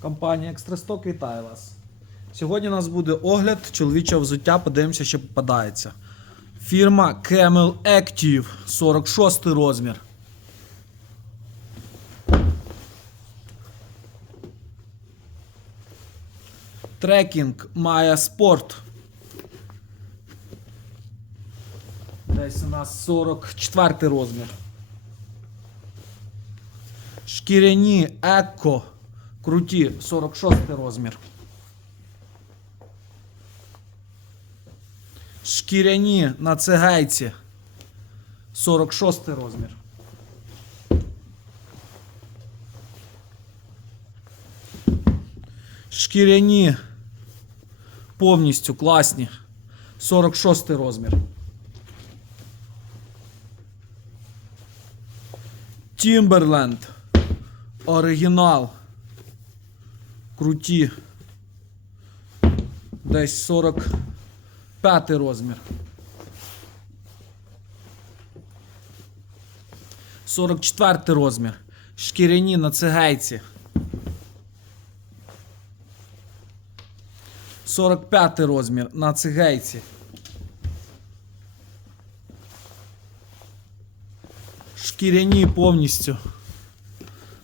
Компанія Екстрасток вітає вас. Сьогодні у нас буде огляд чоловічого взуття, подивимося, що попадається. Фірма Camel Active 46 розмір. Трекінг Maya Sport. Десь у нас 44 розмір. Шкіряні Еко. Круті 46 розмір. Шкіряні на цегайці 46 розмір. Шкіряні повністю класні 46 розмір. Тімберленд. Оригінал. Круті. Десь 45 розмір. 44 розмір. Шкіряні на цигайці. 45 розмір на цигайці. Шкіряні повністю.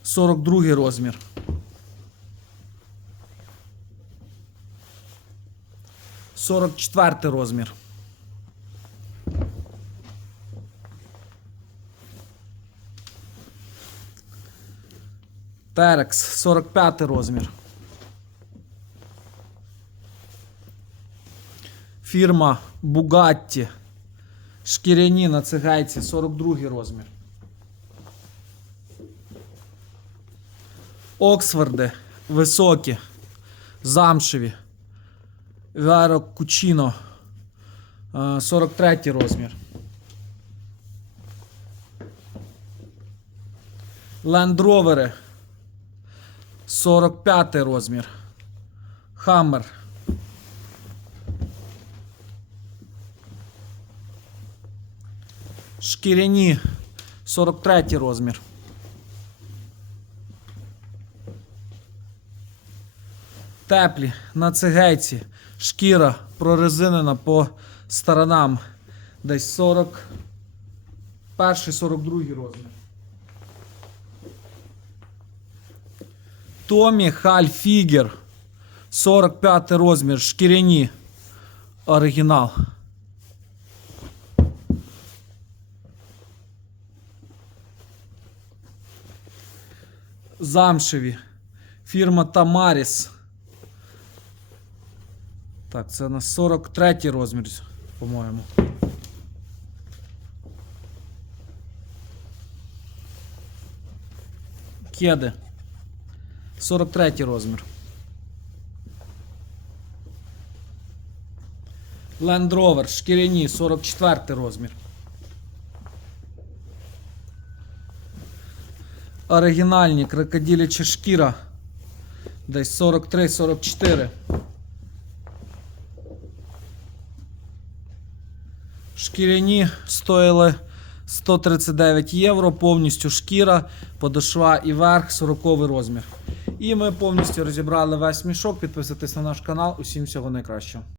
42 розмір. Сорок четвертий розмір. Терекс 45 розмір. Фірма Bugatti. Шкіряні на цигайці 42 розмір. Оксфорди високі, замшеві. Варо Кучино 43 розмір. Лендровери 45 розмір. Хаммер. Шкіряні 43 розмір. Теплі на цигейці. Шкіра прорезинена по сторонам. Десь 41-42 розмір. Томі Хальфігер. 45 розмір. Шкіряні. Оригінал. Замшеві. Фірма Тамаріс. Так, це на 43 розмір, по-моєму. Кеди. 43 розмір. Land Rover, шкіряні, 44 розмір. Оригінальні крокодиляча шкіра. Десь 43-44. Шкіряні стоїли 139 євро, повністю шкіра, подошва і верх, 40 розмір. І ми повністю розібрали весь мішок. Підписуйтесь на наш канал. Усім всього найкращого.